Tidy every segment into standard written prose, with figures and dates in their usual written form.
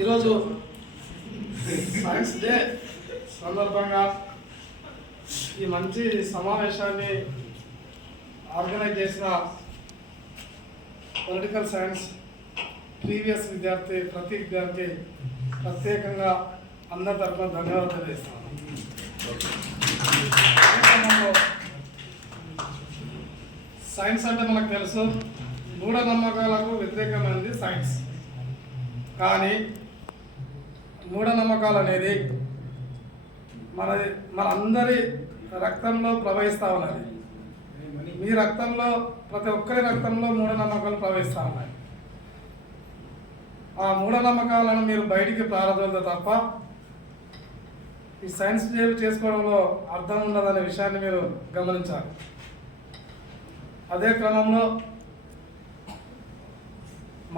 ఈరోజు science day సందర్భంగా ఈ మంచి సమావేశాన్ని ఆర్గనైజ్ చేసిన పొలిటికల్ సైన్స్ ప్రీవియస్ విద్యార్థి ప్రతి విద్యార్థి ప్రత్యేకంగా అందరి తరఫున ధన్యవాదాలు తెలియజేస్తున్నాను. సైన్స్ అంటే మనకు తెలుసు, మూఢనమ్మకాలకు వ్యతిరేకమైనది సైన్స్. కానీ మూఢనమ్మకాలు అనేది మనందరి రక్తంలో ప్రవహిస్తూ ఉన్నది. మీ రక్తంలో, ప్రతి ఒక్కరి రక్తంలో మూఢనమ్మకాలు ప్రవహిస్తూ ఉన్నాయి. ఆ మూఢనమ్మకాలను మీరు బయటికి ప్రారంభించే తప్ప ఈ సైన్స్ డే చేసుకోవడంలో అర్థం ఉండదనే విషయాన్ని మీరు గమనించాలి. అదే క్రమంలో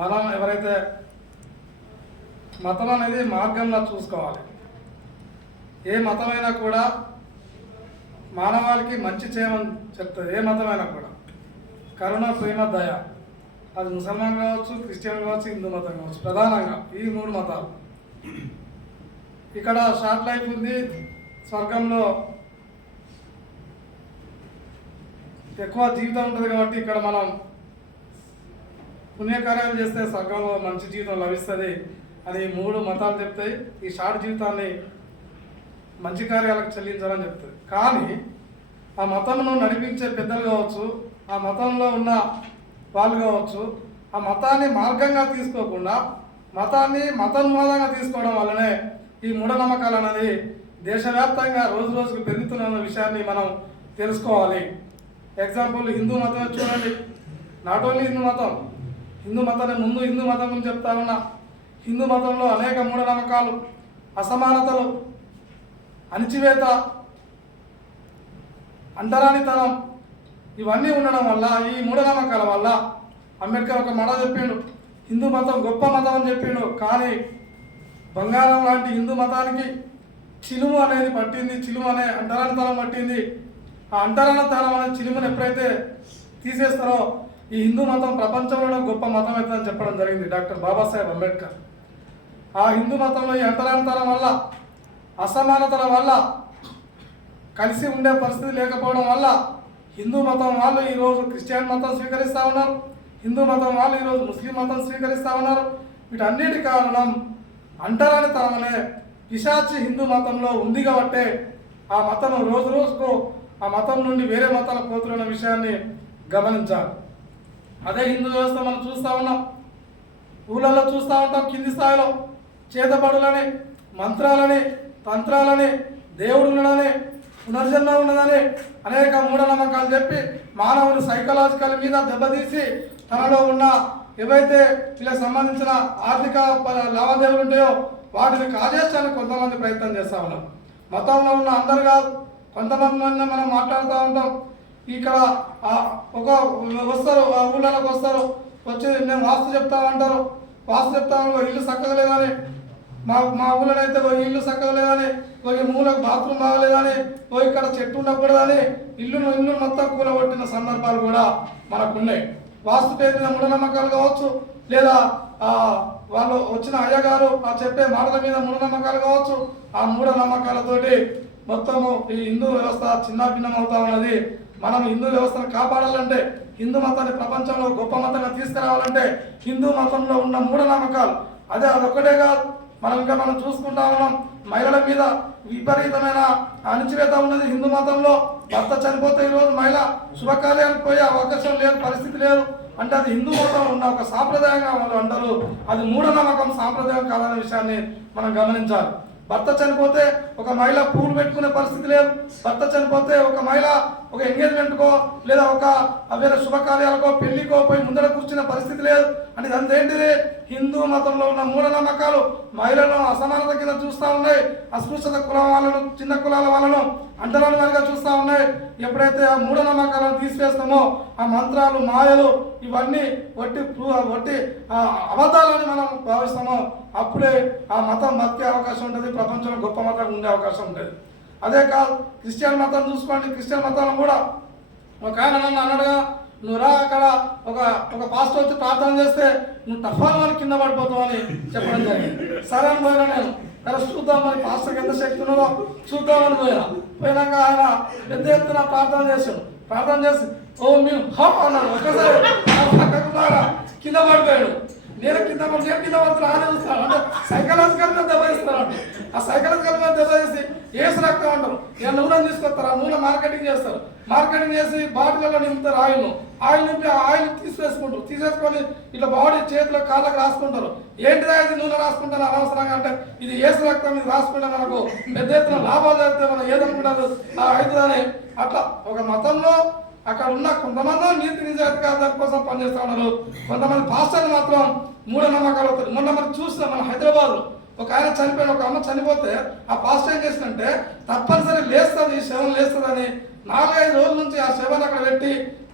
మనం ఎవరైతే మతం అనేది మార్గంలో చూసుకోవాలి. ఏ మతమైనా కూడా మానవాళికి మంచి చేయమని చెప్తుంది. ఏ మతమైనా కూడా కరుణ, ప్రేమ, దయ. అది ముసల్మాన్ కావచ్చు, క్రిస్టియన్ కావచ్చు, హిందూ మతం కావచ్చు. ప్రధానంగా ఈ మూడు మతాలు. ఇక్కడ షార్ట్ లైఫ్ ఉంది, స్వర్గంలో ఎక్కువ జీవితం ఉంటుంది. కాబట్టి ఇక్కడ మనం పుణ్యకార్యాలు చేస్తే స్వర్గంలో మంచి జీవితం లభిస్తుంది అని మూడు మతాలు చెప్తాయి. ఈ షార్ట్ జీవితాన్ని మంచి కార్యాలకు చెల్లించాలని చెప్తుంది. కానీ ఆ మతంను నడిపించే పెద్దలు కావచ్చు, ఆ మతంలో ఉన్న వాళ్ళు కావచ్చు, ఆ మతాన్ని మార్గంగా తీసుకోకుండా మతాన్ని మతోన్మాదంగా తీసుకోవడం వల్లనే ఈ మూఢనమ్మకాలు అనేది దేశవ్యాప్తంగా రోజు రోజుకు పెరుగుతున్న విషయాన్ని మనం తెలుసుకోవాలి. ఎగ్జాంపుల్ హిందూ మతం చూడండి. నాట్ ఓన్లీ హిందూ మతాన్ని ముందు హిందూ మతం గురించి చెప్తా ఉన్నా. హిందూ మతంలో అనేక మూఢనమ్మకాలు, అసమానతలు, అణిచివేత, అంటరానితనం ఇవన్నీ ఉండడం వల్ల, ఈ మూఢనమ్మకాల వల్ల అంబేద్కర్ ఒక మాట చెప్పిండు, హిందూ మతం గొప్ప మతం అని చెప్పిండు. కానీ బంగారం లాంటి హిందూ మతానికి చిలుము అనేది పట్టింది, చిలుము అనే అంటరానితనం పట్టింది. ఆ అంటరానితనం అనే చిలుమును ఎప్పుడైతే తీసేస్తారో ఈ హిందూ మతం ప్రపంచంలోనే గొప్ప మతం అవుతుందని చెప్పడం జరిగింది డాక్టర్ బాబాసాహెబ్ అంబేద్కర్. ఆ హిందూ మతంలో ఈ అంటరానితనం వల్ల, అసమానతల వల్ల, కలిసి ఉండే పరిస్థితి లేకపోవడం వల్ల హిందూ మతం వాళ్ళు ఈరోజు క్రిస్టియన్ మతం స్వీకరిస్తూ ఉన్నారు, హిందూ మతం వాళ్ళు ఈరోజు ముస్లిం మతం స్వీకరిస్తూ ఉన్నారు. వీటన్నిటి కారణం అంటరానితనం అనే పిశాచి హిందూ మతంలో ఉంది. కాబట్టే ఆ మతం రోజు రోజుకు ఆ మతం నుండి వేరే మతాలకు పోతున్న విషయాన్ని గమనించాలి. అదే హిందూ వ్యవస్థ మనం చూస్తూ ఉన్నాం, ఊళ్ళల్లో చూస్తూ ఉంటాం. కింది స్థాయిలో చేతబడులని, మంత్రాలని, తంత్రాలని, దేవుడు ఉన్నదని, పునర్జన్మ ఉన్నదని అనేక మూఢనమ్మకాలు చెప్పి మానవుని సైకలాజికల్ మీద దెబ్బతీసి తనలో ఉన్న ఏవైతే వీళ్ళకి సంబంధించిన ఆర్థిక లావాదేవీలు ఉంటాయో వాటిని కాజేయడానికి కొంతమంది ప్రయత్నం చేస్తూ ఉన్నారు. మతంలో ఉన్న అందరు కాదు, కొంతమంది మనం మాట్లాడుతూ ఉంటాం. ఇక్కడ ఒక వస్తారు, ఆ ఊళ్ళలోకి వస్తారు, వచ్చి నేను వాస్తు చెప్తామంటారు. వాస్తు చెప్తామని ఇల్లు చక్కగా లేదని, మా ఊళ్ళో అయితే ఇల్లు చక్కగా లేదని, ఈ మూలకు బాత్రూమ్ బాగలేదని, ఇక్కడ చెట్టు ఉండకూడదని ఇల్లు మొత్తం కూలగొట్టిన సందర్భాలు కూడా మనకు ఉన్నాయి. వాస్తు పేరు మీద మూఢనమ్మకాలు కావచ్చు, లేదా వాళ్ళు వచ్చిన అయ్యగారు ఆ చెప్పే మాటల మీద మూఢనమ్మకాలు కావచ్చు. ఆ మూఢనమ్మకాలతోటి మొత్తము ఈ హిందూ వ్యవస్థ చిన్నాభిన్నం అవుతా ఉన్నది. మనం హిందూ వ్యవస్థను కాపాడాలంటే, హిందూ మతాన్ని ప్రపంచంలో గొప్ప మతంగా తీసుకురావాలంటే హిందూ మతంలో ఉన్న మూఢనమ్మకాలు అదొక్కటే కాదు. మనం చూసుకుంటా ఉన్నాం, మహిళల మీద విపరీతమైన అణచివేత ఉన్నది హిందూ మతంలో. భర్త చనిపోతే ఈరోజు మహిళ శుభకార్యానికి పోయే అవకాశం లేదు, పరిస్థితి లేదు. అంటే అది హిందూ మతం ఉన్న ఒక సాంప్రదాయంగా వాళ్ళు అంటారు. అది మూఢనమ్మకం, సాంప్రదాయం కాదనే విషయాన్ని మనం గమనించాలి. భర్త చనిపోతే ఒక మహిళ పూలు పెట్టుకునే పరిస్థితి లేదు. భర్త చనిపోతే ఒక మహిళ ఒక ఎంగేజ్మెంట్కో లేదా ఒక వేరే శుభకార్యాలకో పెళ్లికో పోయి ముందర కూర్చునే పరిస్థితి లేదు. అంటే ఇదంతా ఏంటిది? హిందూ మతంలో ఉన్న మూఢనమ్మకాలు మహిళలను అసమానత కింద చూస్తూ ఉన్నాయి. అస్పృశ్యత కులం వాళ్ళను, చిన్న కులాల వాళ్ళను అంటరాని వారిగా చూస్తూ ఉన్నాయి. ఎప్పుడైతే ఆ మూఢనమ్మకాలను తీసివేస్తామో ఆ మంత్రాలు, మాయలు ఇవన్నీ వట్టి అబద్ధాలని మనం భావిస్తామో అప్పుడే ఆ మతం బతికే అవకాశం ఉంటుంది, ప్రపంచంలో గొప్ప మతం ఉండే అవకాశం ఉంటుంది. అదే కాదు, క్రిస్టియన్ మతం చూసుకోండి. క్రిస్టియన్ మతంలో కూడా ఒక ఆయన నన్ను అన్నాడుగా, నువ్వు రా అక్కడ ఒక ఒక పాస్టర్ వచ్చి ప్రార్థన చేస్తే నువ్వు టఫాన్ అని కింద పడిపోతావు అని చెప్పడం జరిగింది. సరే అని పోయినా నేను సరే చూద్దాం మరి పాస్టర్కి ఎంత శక్తి ఉన్నదో చూద్దామని పోయినాక ఆయన పెద్ద ఎత్తున ప్రార్థన చేశాడు. ప్రార్థన చేసి ఓ మీరు అన్నాడు. ఒకసారి కింద పడిపోయాడు. నేను కింద పడుతున్నా ఆనే చూస్తాను అంటే సైకలాజికల్గా దెబ్బయిస్తాను. ఆ సైకలాజికల్గా దెబ్బ చేసి ఏసు రక్తం అంటారు. ఇక నూనె తీసుకొస్తారు. ఆ నూనె మార్కెటింగ్ చేస్తారు. మార్కెటింగ్ చేసి బాటిల్లో నింపుతారు. ఆయిల్ నింపి ఆ ఆయిల్ తీసేసుకొని ఇట్లా బాడీ చేతిలో కాళ్ళకి రాసుకుంటారు. ఏంటిదా ఇది నూనె రాసుకుంటారు అనవసరంగా అంటే ఇది ఏసు రక్తం ఇది రాసుకుంటే మనకు పెద్ద ఎత్తున లాభాలు జరిగితే మనం ఏదనుకుంటారు అవుతుందని అట్లా ఒక మతంలో అక్కడ ఉన్న కొంతమంది నీతి నిజాయితీగా దానికోసం పనిచేస్తూ ఉన్నారు. కొంతమంది పాస్టర్లు మాత్రం మూఢనమ్మకాలు అవుతారు. మొన్న మనం చూసినాం మన హైదరాబాద్లో ఒక ఆయన చనిపోయిన ఒక అమ్మ చనిపోతే ఆ పాస్టర్ ఏం చేసిందంటే తప్పనిసరి లేస్తుంది ఈ శవం లేస్తుందని 4-5 రోజుల నుంచి ఆ శవాన్ని అక్కడ పెట్టి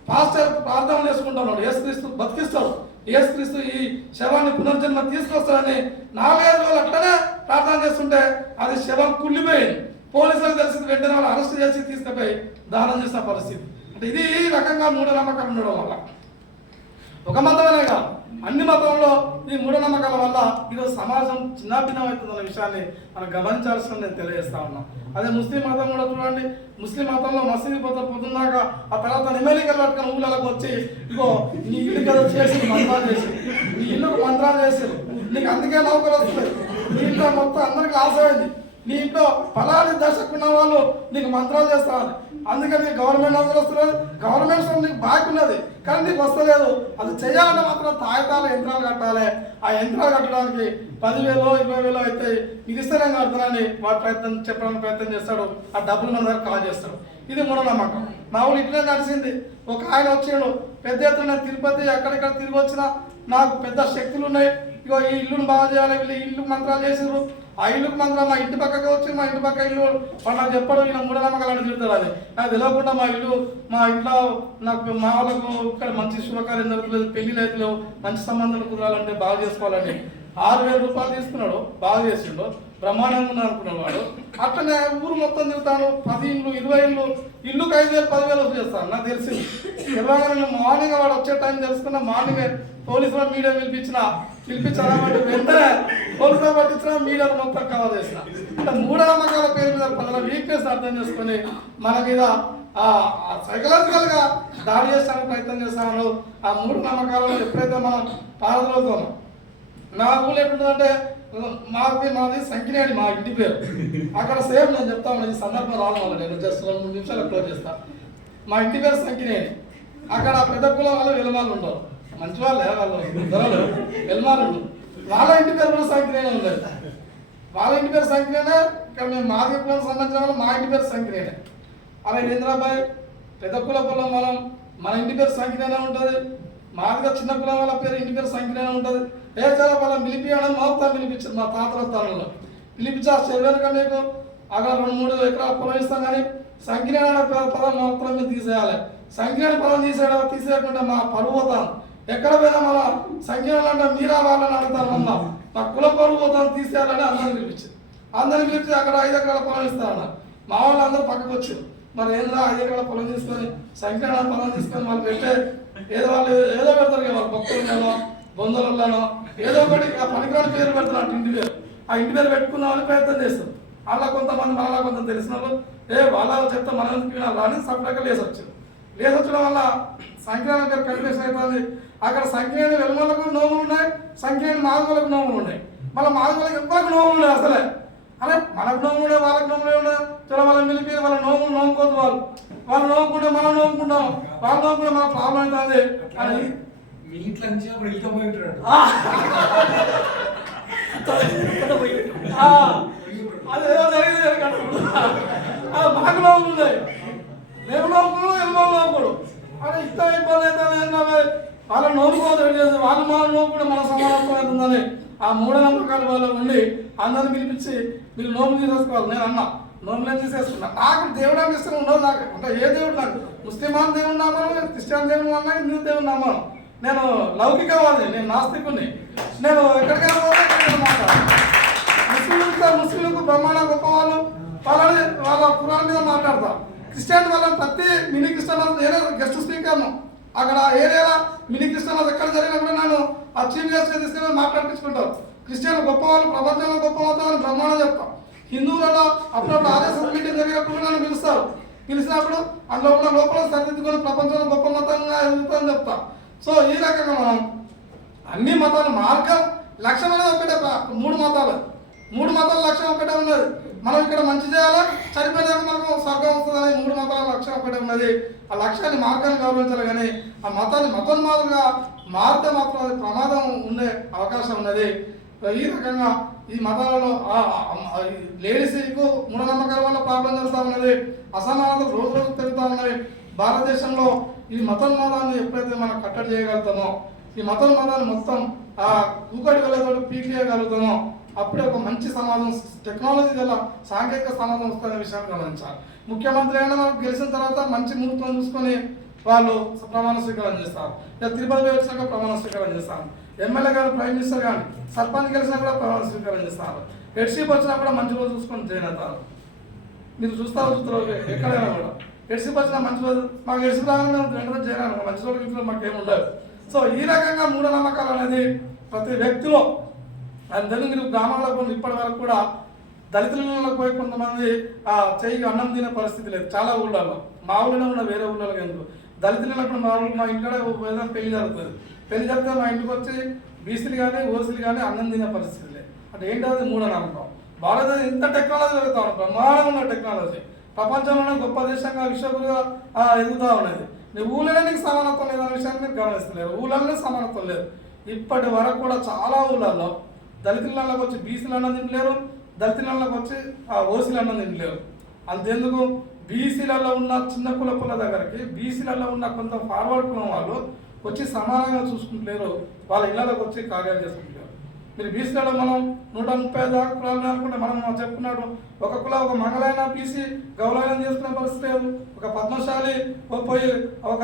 పాస్టర్ ప్రార్థన చేసుకుంటున్నాడు. యేసుక్రీస్తు బతికిస్తాడు, యేసుక్రీస్తు ఈ శవాన్ని పునర్జన్మ తీసుకొస్తాడని 4-5 రోజులు అట్లనే ప్రార్థన చేస్తుంటే అది శవం కుళ్ళిపోయింది. పోలీసులకు తెలిసింది. వెంటనే వాళ్ళు అరెస్ట్ చేసి తీసుకుపోయి దానం చేసిన పరిస్థితి. అంటే ఇది ఈ రకంగా మూఢనమ్మకాలు ఉండడం వల్ల ఒక మతమనే కాదు అన్ని మతంలో ఈ మూఢనమ్మకాల వల్ల ఈరోజు సమాజం చిన్నాభిన్నమవుతుందన్న విషయాన్ని మనం గమనించాల్సిన నేను తెలియజేస్తా ఉన్నాం. అదే ముస్లిం మతం కూడా చూడండి. ముస్లిం మతంలో మసీదు పొద్దున్నాక ఆ తర్వాత నిమ్మలికలు పట్టుకుని ఊళ్ళకి వచ్చి ఇగో నీ ఇల్లు కదా చేసి మంత్రాలు చేసి నీ ఇల్లుకు మంత్రాలు చేసారు నీకు అందుకే నౌకలు వస్తుంది. నీ ఇంట్లో మొత్తం అందరికీ ఆశమైంది. నీ ఇంట్లో ఫలాని దశకున్న వాళ్ళు నీకు మంత్రాలు చేస్తారు. అందుకని గవర్నమెంట్ నౌకలు వస్తున్నారు. గవర్నమెంట్ నీకు బాకీ ఉన్నది కానీ నీకు వస్తలేదు. అది చేయాలంటే మాత్రం తాయితాల యంత్రాలు కట్టాలి. ఆ యంత్రాలు కట్టడానికి 10,000-20,000 అయితే ఇది ఇస్తేనే కడతానని వాడు చెప్పడానికి ప్రయత్నం చేస్తాడు. ఆ డబ్బులు మన దగ్గర కాల్ చేస్తాడు. ఇది మూఢనమ్మకం. మా ఊళ్ళు ఇట్లే నడిచింది. ఒక ఆయన వచ్చాడు పెద్ద ఎత్తున తిరుపతి అక్కడిక్కడ తిరిగి వచ్చినా నాకు పెద్ద శక్తులు ఉన్నాయి. ఇగో ఈ ఇల్లును బాగా చేయాలి. వీళ్ళు ఇల్లు మంత్రాలు చేసారు. ఆ ఇల్లుకు మంత్రం మా ఇంటి పక్కకి వచ్చి మా ఇంటి పక్క ఇల్లు వాడు నాకు చెప్పడం ఈయన మూఢనమ్మకాలని తిరుగుతాడు. అది నాకు తెలియకుండా మా ఇంట్లో నాకు మా వాళ్ళకు ఇక్కడ మంచి శుభకార్యం జరుగుతుంది, పెళ్లిలు అయితే మంచి సంబంధాలు కుదరాలంటే బాగా చేసుకోవాలని 6,000 రూపాయలు తీసుకున్నాడు. బాగా చేసిండు, బ్రహ్మాండంగా ఉన్నాడు అనుకున్నాడు వాడు. అట్లనే ఊరు మొత్తం తిరుగుతాను. 10 ఇళ్ళు 20 ఇళ్ళు ఇల్లుకి 5,000 10,000 చేస్తాను. నాకు తెలిసింది. ఎవరైనా మార్నింగ్ వాడు వచ్చే టైం తెలుసుకున్నా మార్నింగ్ పోలీసులు మీడియా పిలిపించాలంటే వెంటనే పోలీసులు పట్టించిన మీడియాను మొత్తం కవర్ చేసిన. అంటే మూఢనమ్మకాల పేరు మీద ప్రజల వీక్నెస్ అర్థం చేసుకొని మన మీద సైకలాజికల్ గా దాడి చేస్తానికి ప్రయత్నం చేస్తాను. ఆ మూఢనమ్మకాలను ఎప్పుడైతే మనం పారదలుతామో నా ఊళ్ళో ఎట్లుంటుందంటే మాది సంకినేని మా ఇంటి పేరు. అక్కడ సేమ్ నేను చెప్తాను. ఈ సందర్భం రావడం వల్ల నేను జస్ట్ 2-3 నిమిషాలు క్లోజ్ చేస్తాను. మా ఇంటి పేరు సంకినేని. అక్కడ పెద్ద కులం వాళ్ళు వెలుమాలు ఉంటారు. మంచి వాళ్ళే వాళ్ళు ధరలు వెలుమాలు ఉంటారు. వాళ్ళ ఇంటి పేరు కూడా సంకినేనే ఉండేది. వాళ్ళ ఇంటి పేరు సంకినేనే. ఇక్కడ మేము మాది కులానికి సంబంధించిన వాళ్ళు మా ఇంటి పేరు సంకినేనే. అలా ఇంద్రాబాయ్ పెద్ద కుల కులం మనం మన ఇంటి పేరు సంకినేనే ఉంటుంది. మాదిగా చిన్న కులం వాళ్ళ పేరు ఇంటి పేరు సంకినేనే ఉంటుంది. చాలా వాళ్ళ పిలిపియడం మొత్తం పిలిపించారు. మా తాతల స్థానంలో పిలిపించి ఆ చెరువుగా మీకు అక్కడ 2-3 ఎకరాల పొలం ఇస్తాం కానీ సంకినేన పదం మాత్రం మీరు తీసేయాలి. సంకినేని పదం తీసేయకుండా మా పరువు పోతాం. ఎక్కడ పోయినా మన సంఖ్యలు అంటే మీరా వాళ్ళని అడుగుతారు. మా కుల పరువు పోతాం తీసేయాలని అందరిని పిలిపించి అక్కడ 5 ఎకరాల పొలం ఇస్తారన్న. మా వాళ్ళు అందరూ పక్కకు వచ్చారు. మరి ఏంద్రా 5 ఎకరాల పొలం తీసుకొని సంఖ్యన పొలం తీసుకొని వాళ్ళు పెట్టే వాళ్ళు ఏదో పెడతారు కదా. వాళ్ళ భక్తులలోనో బొందలలోనో ఏదో ఒకటి ఆ పనికిరాని పేరు పెడతారు. ఇంటి పేరు ఆ ఇంటి పేరు పెట్టుకుందామని ప్రయత్నం చేస్తారు. అలా కొంతమంది మనలా కొంత తెలిసిన వాళ్ళు వాళ్ళ చెప్తే మన అని సపరేట్గా లేసొచ్చడం వల్ల సంఖ్యాన పేరు కన్ఫ్యూషన్ అవుతుంది. అక్కడ సంఖ్యని వెలుమలకు నోములు ఉన్నాయి, సంఖ్యని మాధవులకు నోములు ఉన్నాయి. మళ్ళీ మాధవులకు ఎవరికి నోములు ఉన్నాయి అసలే. అరే మనకు నోములు ఉన్నాయి వాళ్ళకి నోములు ఉన్నాయి. చాలా వాళ్ళని పిలిపి వాళ్ళ నోములు నోముకోదు. వాళ్ళు నోముకుంటే మనం నోముకుంటాం, వాళ్ళు నోముకుంటే మన ప్రాబ్లం అవుతుంది అని మీ ఇంట్లో నుంచి అప్పుడు వెళ్ళిపోయి ఉంటాడు. అదేదో జరిగింది. మాకు నోములు ఉన్నాయి, మేము నోముకున్నాం, ఎల్లు నోముకోడు. అరే ఇంత ఇబ్బంది అవుతుంది. వాళ్ళ నోముకోదు వాళ్ళు మన నోముకుంటే మన సమానత్వం అవుతుందని ఆ మూఢనమ్మకాల వల్ల ఉండి అందరిని పిలిపించి మీరు నోములు తీసేసుకోవాలి. నేను అన్నా నోములు తీసేసుకున్నా. నాకు దేవుడు అని ఇష్టం ఉండదు. నాకు అంటే ఏ దేవుడు నాకు ముస్లిమాన్ దేవుడు నమ్మను, క్రిస్టియన్ దేవుడు అన్నా, హిందూ దేవుడు నమ్మను. నేను లౌకికవాది, నేను నాస్తికుని. నేను ఎక్కడికైనా పోతే ముస్లింలకు బ్రహ్మాండ గొప్ప వాళ్ళు వాళ్ళ కురాన్ మీద మాట్లాడతా. క్రిస్టియన్ వాళ్ళ ప్రతి మినీ క్రిస్టియన్ ఏదో గెస్ట్ స్పీకర్ను అక్కడ ఏరియాలో మినీ క్రిస్టియన్ ఎక్కడ జరిగినప్పుడు నన్ను ఆ చీఫ్ గెస్ట్ తీసుకెళ్ళి మాట్లాడించుకుంటారు. క్రిస్టియన్ గొప్ప వాళ్ళు, ప్రపంచంలో గొప్ప మతాన్ని బ్రహ్మాండం చెప్తాం. హిందువులలో అప్పుడప్పుడు ఆర్ఎస్ఎస్ మీటింగ్ జరిగినప్పుడు నన్ను పిలుస్తారు. పిలిచినప్పుడు అందులో ఉన్న లోపల సరిదిద్దుకొని ప్రపంచంలో గొప్ప మతంగా ఎదుగుతుందని చెప్తాం. సో ఈ రకంగా మనం అన్ని మతాల మార్గం లక్ష్యం అనేది ఒకటే. మూడు మతాల లక్ష్యం ఒకటే ఉన్నది. మనం ఇక్కడ మంచి చేయాలా, చనిపోయాక మనకు స్వర్గం వస్తుందని 3 మతాల లక్ష్యం ఒకటే ఉన్నది. ఆ లక్ష్యాన్ని మార్గాన్ని గౌరవించాలి, కానీ ఆ మతాన్ని మతోన్మాదులుగా మారితే మాత్రం అది ప్రమాదం ఉండే అవకాశం ఉన్నది. ఈ రకంగా ఈ మతాలలో లేడీస్కు మూఢనమ్మకాల వల్ల ప్రాబ్లం జరుగుతూ ఉన్నది. అసమానతలు రోజు రోజు పెరుగుతూ ఉన్నాయి. భారతదేశంలో ఈ మతోన్మాదాన్ని ఎప్పుడైతే మనం కట్టడి చేయగలుగుతామో, ఈ మతోన్మాదాన్ని మొత్తం కూకటి వెళ్ళతో పీకేయగలుగుతామో అప్పుడే ఒక మంచి సమాజం, టెక్నాలజీ గల సాంకేతిక సమాజం వస్తున్న విషయాన్ని గమనించాలి. ముఖ్యమంత్రి అయినా మనకు గెలిచిన తర్వాత మంచి ముహూర్తం చూసుకొని వాళ్ళు ప్రమాణ స్వీకారం చేస్తారు. లేదా తిరుపతి వచ్చినాక ప్రమాణ స్వీకారం చేస్తారు. ఎమ్మెల్యే గారు, ప్రైమ్ మినిస్టర్ కానీ, సర్పంచ్ గెలిచినా కూడా ప్రమాణ స్వీకారం చేస్తారు. హెడ్షిప్ వచ్చినా కూడా మంచి రోజు చూసుకొని జాయిన్ అవుతారు. మీరు చూస్తారు ఎక్కడైనా కూడా హెడ్షిప్ వచ్చినా మంచి రోజు, మాకు హెడ్షిప్ రాగానే మేము 2 రోజులు చేయను, మంచి రోజు ఇంట్లో మాకు ఏమి ఉండదు. సో ఈ రకంగా మూఢనమ్మకాలు అనేది ప్రతి వ్యక్తిలో తెలుగు గ్రామాలకు ఇప్పటి వరకు కూడా దళితులకు పోయి కొంతమంది చెయ్యి అన్నం తినే పరిస్థితి లేదు. చాలా ఊళ్ళలో, మా ఊళ్ళో ఉన్న వేరే ఊళ్ళలో ఎందుకు దళితులకు మా ఇంట్లో ఏదైనా పెళ్లి జరుగుతుంది. పెళ్లి జరిగితే మా ఇంటికి వచ్చి బీసీలు కానీ ఓసీలు కానీ అన్నం తినే పరిస్థితి లేదు. అంటే ఏంటో అది మూఢనమ్మకం. భారతదేశం ఇంత టెక్నాలజీ పెరుగుతా ఉంది, బ్రహ్మాండంగా ఉన్న టెక్నాలజీ, ప్రపంచంలోనే గొప్ప దేశంగా విశ్వగురుగా ఎదుగుతూ ఉన్నది. నీ ఊళ్ళోనే నీకు సమానత్వం లేదనే విషయాన్ని మీరు గమనిస్తలేరు. ఊళ్ళలోనే సమానత్వం లేదు. ఇప్పటి వరకు కూడా చాలా ఊళ్ళల్లో దళితులలోకి వచ్చి బీసీలు అన్నం తినలేరు, దళితులలోకి వచ్చి ఓసీలు అన్నం తినలేరు. అంతెందుకు బీసీలలో ఉన్న చిన్న కుల దగ్గరికి బీసీలలో ఉన్న కొంత ఫార్వర్డ్ కులం వాళ్ళు వచ్చి సమానంగా చూసుకుంటలేరు, వాళ్ళ ఇళ్ళకి వచ్చి కార్యాలు చేసుకుంటారు. మీరు బీసీలలో మనం 130 దాకా కులాలు అనుకుంటే మనం చెప్పుకున్నాడు, ఒక కుల ఒక మంగళైన బీసీ గౌరవం చేసుకునే పరిస్థితి లేదు, ఒక పద్మశాలి పోయి ఒక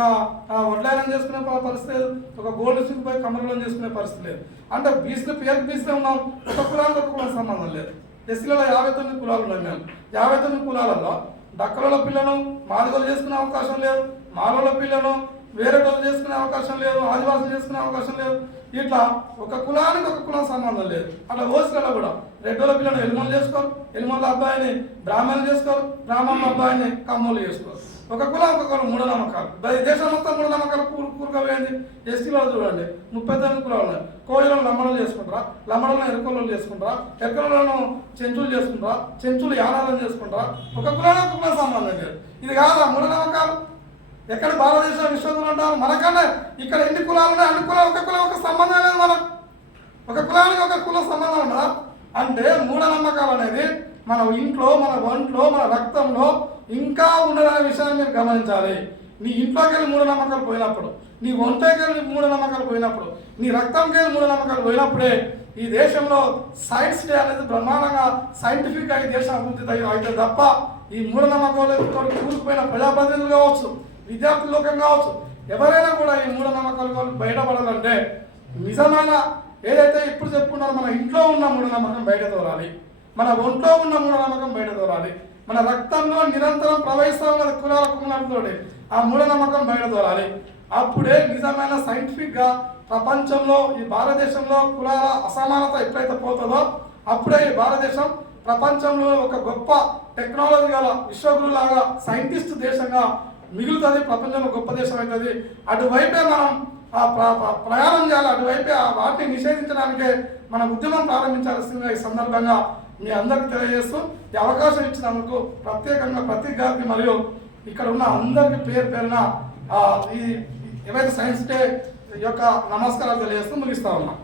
వడ్లాయనం చేసుకునే పరిస్థితి లేదు, ఒక గోల్డ్ స్టిక్ పోయి కమలం చేసుకునే పరిస్థితి లేదు. అంటే బీసీలు పేరు బీసీలో ఉన్నాం, ఒక కులానికి ఒక కులం సంబంధం లేదు. ఎస్సీలలో 59 కులాలు ఉన్నాయి. మేము 59 కులాలలో డక్కల పిల్లను మాదిగోలు చేసుకునే అవకాశం లేదు, మాలోల పిల్లను వేరే వాళ్ళు చేసుకునే అవకాశం లేదు, ఆదివాసులు చేసుకునే అవకాశం లేదు. ఇట్లా ఒక కులానికి ఒక కులం సంబంధం లేదు. అట్లా ఓసిలలో కూడా రెడ్డోల పిల్లను ఎలుమలు చేసుకోరు, ఎలుమల అబ్బాయిని బ్రాహ్మణులు చేసుకోరు, బ్రాహ్మణుల అబ్బాయిని కమ్మలు చేసుకోరు. ఒక కులం ఒక కులం మూఢనమ్మకాలు. దేశం మొత్తం మూఢనమ్మకాలు కూరుకపోయింది. ఎస్టీలో చూడండి 39 కులాలు ఉన్నాయి. కోయిలను లంబడలు చేసుకుంటారా, లంబడలను ఎరుకలు చేసుకుంటారా, ఎరుకలను చెంచులు చేసుకుంటారా, చెంచులు యానాలను చేసుకుంటారా. ఒక కులానికి ఒక కులం సంబంధం లేదు. ఇది కాదా మూఢనమ్మకాలు? ఎక్కడ భారతదేశం విశ్వగురు అంటారు. మనకన్నా ఇక్కడ ఎన్ని కులాలు ఉన్నాయి, అన్ని కులాలు ఒక కులం ఒక సంబంధం లేదు. మనం ఒక కులానికి ఒక కుల సంబంధం ఉండదా? అంటే మూఢనమ్మకాలు అనేది మన ఇంట్లో, మన ఒంట్లో, మన రక్తంలో ఇంకా ఉండదనే విషయాన్ని మీరు గమనించాలి. నీ ఇంట్లోకి వెళ్ళి మూఢనమ్మకాలు పోయినప్పుడు, నీ ఒంట్లోకి వెళ్ళి మూఢనమ్మకాలు పోయినప్పుడు, నీ రక్తంకి వెళ్ళి మూఢనమ్మకాలు పోయినప్పుడే ఈ దేశంలో సైన్స్ డే అనేది బ్రహ్మాండంగా సైంటిఫిక్గా ఈ దేశం అభివృద్ధి అయితే తప్ప ఈ మూఢనమ్మకాలతో కూరుకుపోయిన ప్రజాప్రతినిధులు కావచ్చు, విద్యార్థుల లోకం కావచ్చు, ఎవరైనా కూడా ఈ మూఢనమ్మకాలు బయటపడాలంటే నిజమైన ఏదైతే ఇప్పుడు చెప్పుకున్నారో మన ఇంట్లో ఉన్న మూఢనమ్మకం బయట తోరాలి, మన ఒంట్లో ఉన్న మూఢనమ్మకం బయట తోరాలి, మన రక్తంలో నిరంతరం ప్రవహిస్తూ ఉన్న కులాల కులాలతో ఆ మూఢనమ్మకం బయట తోరాలి. అప్పుడే నిజమైన సైంటిఫిక్గా ప్రపంచంలో ఈ భారతదేశంలో కులాల అసమానత ఎప్పుడైతే పోతుందో అప్పుడే ఈ భారతదేశం ప్రపంచంలో ఒక గొప్ప టెక్నాలజీ గల విశ్వగురులాగా సైంటిస్ట్ దేశంగా మిగులుతుంది, ప్రపంచంలో గొప్ప దేశం అవుతుంది. అటువైపే మనం ప్రయాణం చేయాలి, అటువైపే వాటిని నిషేధించడానికే మన ఉద్యమం ప్రారంభించాల్సిందిగా ఈ సందర్భంగా మీ అందరికీ తెలియజేస్తూ ఈ అవకాశం ఇచ్చినందుకు ప్రత్యేకంగా ప్రతిజ్ఞాకి మరియు ఇక్కడ ఉన్న అందరికీ పేరున ఈ ఏవైతే సైన్స్ డే యొక్క నమస్కారాలు తెలియజేస్తూ ముగిస్తా ఉన్నాం.